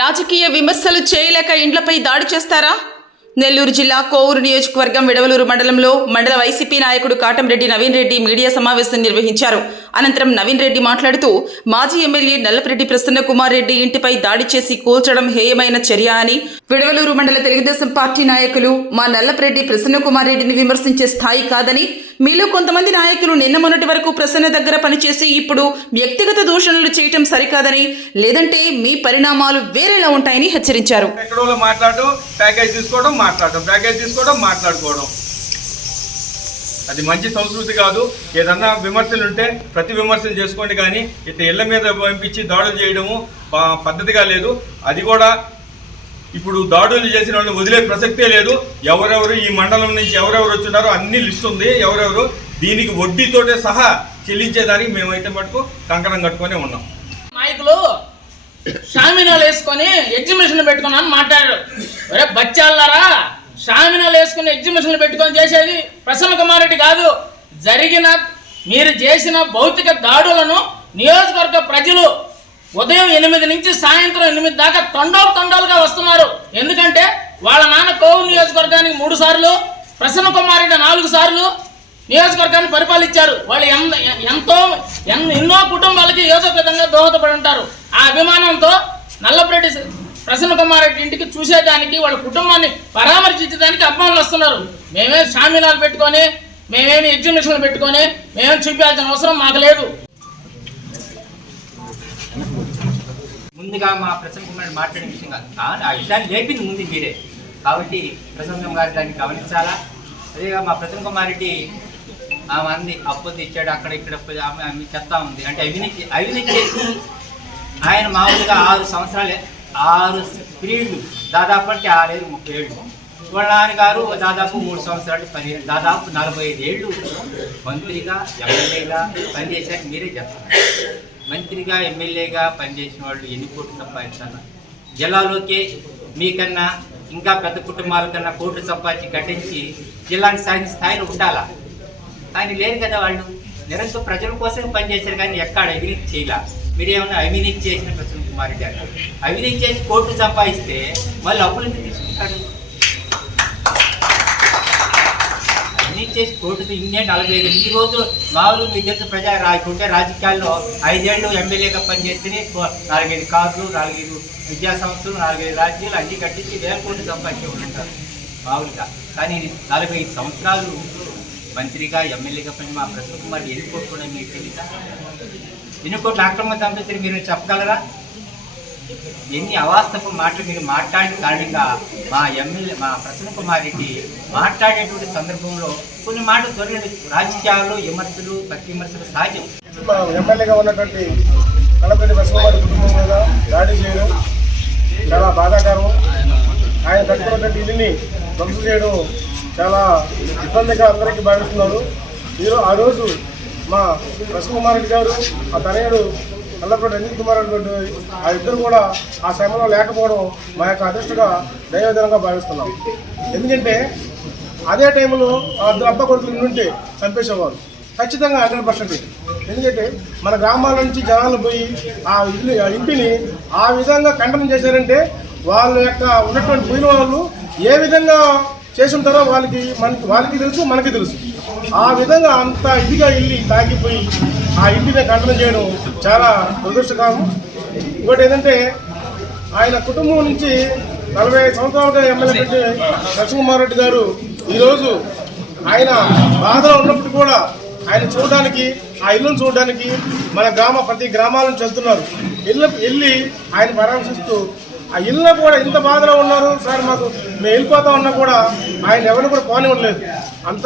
రాజకీయ విమర్శలు చేయలేక ఇండ్లపై దాడి చేస్తారా? నెల్లూరు జిల్లా కోవూరు నియోజకవర్గం విడవలూరు మండలంలో మండల వైసీపీ నాయకుడు కాటంరెడ్డి నవీన్ రెడ్డి మీడియా సమావేశం నిర్వహించారు. అనంతరం నవీన్ రెడ్డి మాట్లాడుతూ మాజీ ఎమ్మెల్యే నల్లపరెడ్డి ప్రసన్న కుమార్ రెడ్డి ఇంటిపై దాడి చేసి కూల్చడం హేయమైన చర్య అని, విడవలూరు మండల తెలుగుదేశం పార్టీ నాయకులు మా నల్లపరెడ్డి ప్రసన్న కుమార్ రెడ్డిని విమర్శించే స్థాయి కాదని, మీలో కొంతమంది నాయకులు నిన్న మొన్నటి వరకు ప్రసన్న దగ్గర పనిచేసి ఇప్పుడు వ్యక్తిగత దూషణలు చేయటం సరికాదని, లేదంటే మీ పరిణామాలు వేరేలా ఉంటాయని హెచ్చరించారు. మాట్లాడుకోవడం అది మంచి సంస్కృతి కాదు. ఏదన్నా విమర్శలు ఉంటే ప్రతి విమర్శలు చేసుకోండి, కానీ ఇట్లా ఇళ్ల మీద పంపించి దాడులు చేయడము పద్ధతిగా లేదు. అది కూడా ఇప్పుడు దాడులు చేసిన వాళ్ళని వదిలే ప్రసక్తే లేదు. ఎవరెవరు ఈ మండలం నుంచి ఎవరెవరు వచ్చున్నారో అన్ని లిస్ట్ ఉంది. ఎవరెవరు దీనికి వడ్డీతోటే సహా చెల్లించేదానికి మేమైతే మటుకు కంకణం కట్టుకునే ఉన్నాం. నాయకులు షామినాలు వేసుకొని ఎగ్జిబిషన్లు పెట్టుకున్నాను మాట్లాడారు. ఒరే బచ్చాలారా, షామినాలు వేసుకుని ఎగ్జిబిషన్లు పెట్టుకొని చేసేది ప్రసన్న కుమార్ రెడ్డి కాదు. మీరు చేసిన భౌతిక దాడులను నియోజకవర్గ ప్రజలు ఉదయం 8 నుంచి సాయంత్రం 8 దాకా తండోలుగా వస్తున్నారు. ఎందుకంటే వాళ్ళ నాన్న కోవూరు నియోజకవర్గానికి 3 సార్లు, ప్రసన్న కుమార్ రెడ్డి 4 సార్లు నియోజకవర్గాన్ని పరిపాలించారు. వాళ్ళు ఎన్నో కుటుంబాలకి ఏదో విధంగా దోహదపడి ఉంటారు. ఆ అభిమానంతో నల్లపరెడ్డి ప్రసన్న కుమార్ రెడ్డి ఇంటికి చూసేదానికి, వాళ్ళ కుటుంబాన్ని పరామర్శించడానికి అభిమానులు వస్తున్నారు. మేమే షామినాలు పెట్టుకొని, మేమేమి ఎగ్జిబిషన్లు పెట్టుకొని మేమేం చూపించాల్సిన అవసరం మాకు లేదు. ముందుగా మా ప్రసన్న కుమార్ రెడ్డి మాట్లాడే విషయం కాదు, ఆ విషయాన్ని లేపింది ముందు మీరే. కాబట్టి ప్రసన్న గారు దాన్ని గమనించాలా. అదేగా మా ప్రసన్న కుమార్ రెడ్డి మంది అప్పులు ఇచ్చాడు, అక్కడ ఇక్కడ ఆమె చెప్తా ఉంది అంటే అవినీతి చేసి ఆయన మామూలుగా 6 సంవత్సరాలు 6 పీరియడ్లు దాదాపు అంటే 6 ఏళ్ళు 30 ఏళ్ళు. వాళ్ళ నాన్నగారు దాదాపు 3 సంవత్సరాలు 15 దాదాపు 45 ఏళ్ళు మంత్రిగా ఎమ్మెల్యేగా పనిచేశారు. మీరే చెప్తారు, మంత్రిగా ఎమ్మెల్యేగా పనిచేసిన వాళ్ళు ఎన్ని కోట్లు సంపాదించాలి? జిల్లాలోకే మీకన్నా ఇంకా పెద్ద కుటుంబాల కన్నా కోట్లు సంపాదించి కట్టించి జిల్లాని సాధించిన స్థాయిలో ఉండాలా. కానీ లేదు కదా, వాళ్ళు నిరంతరం ప్రజల కోసం పనిచేశారు కానీ ఎక్కడ అవినీతి చేయాల. మీరేమన్నా అవినీతి చేసిన ప్రసన్న కుమార్ రెడ్డి గారు అవినీతి చేసి కోట్లు సంపాదిస్తే మళ్ళీ అప్పులు ఎందుకు తీసుకుంటాడు? అవినీతి చేసి కోట్లు ఇన్నే 45 ఈ రోజు మామూలు మీకు తెలిసిన రాజకీయాల్లో 5 ఏళ్ళు ఎమ్మెల్యేగా పనిచేస్తేనే 4-5 కార్లు, 4-5 విద్యా సంస్థలు, 4-5 రాజ్యాలు అన్నీ కట్టించి 1000 కోట్లు సంపాదించి ఉంటారు మామూలుగా. కానీ 45 సంవత్సరాలు మంత్రిగా ఎమ్మెల్యేగా పని మా ప్రసన్న కుమార్ ఎన్ని కోట్లు ఉన్నాయి మీకు తెలియదా? ఎన్ని కోట్లు అక్రమంగా సంపాదించారు మీరు చెప్పగలరా? ఎన్ని అవాస్తవ మాటలు మీరు మాట్లాడిన కారణంగా మా ప్రసన్న కుమార్ రెడ్డి మాట్లాడేటువంటి సందర్భంలో కొన్ని మాటలు దొరికిన రాజకీయాల్లో విమర్శలు ప్రతివిమర్శలు సహజం. ఎమ్మెల్యేగా ఉన్నటువంటి నల్లపరెడ్డి ప్రసన్న కుమార్ కుటుంబం మీద దాడి చేయడం చాలా బాధాకరం. ఆయన కట్టుకున్నటువంటి ఇల్లుని ధ్వంసం చేయడం చాలా ఇబ్బందిగా అందరికీ భావిస్తున్నారు. ఆ రోజు మా ప్రసన్న కుమార్ రెడ్డి గారు, ఆ తనయుడు నల్లపరెడ్డి రంజిత్ కుమార్ రెడ్డి, ఆ ఇద్దరు కూడా ఆ సమయంలో లేకపోవడం మా యొక్క అదృష్టంగా దైవజనంగా భావిస్తున్నాం. ఎందుకంటే అదే టైంలో ఆ అబ్బా కొడుకులు ఉంటే చంపేసేవారు ఖచ్చితంగా 100%. ఎందుకంటే మన గ్రామాల నుంచి జనాలు పోయి ఆ ఇంటిని ఆ విధంగా ఖండనం చేశారంటే వాళ్ళ యొక్క ఉన్నటువంటి పోయిన వాళ్ళు ఏ విధంగా చేసి ఉంటారో వాళ్ళకి తెలుసు, మనకి తెలుసు. ఆ విధంగా అంత ఇదిగా వెళ్ళి తాగిపోయి ఆ ఇంటిని ఖండనం చేయడం చాలా దురదృష్టకరం. ఇంకోటి ఏంటంటే ఆయన కుటుంబం నుంచి 45 సంవత్సరాలుగా ఎమ్మెల్యే పెట్టి ప్రసన్న కుమార్ రెడ్డి గారు ఈరోజు ఆయన బాధలో ఉన్నప్పుడు కూడా ఆయన చూడడానికి, ఆ ఇల్లును చూడడానికి ప్రతి గ్రామాల నుంచి వెళ్తున్నారు. వెళ్ళి ఆయన పరామర్శిస్తూ ఆ ఇల్లు కూడా ఇంత బాధలో ఉన్నారు సార్, మేము వెళ్ళిపోతా ఉన్నా కూడా ఆయన ఎవరిని కూడా పోనివ్వట్లేదు. అంత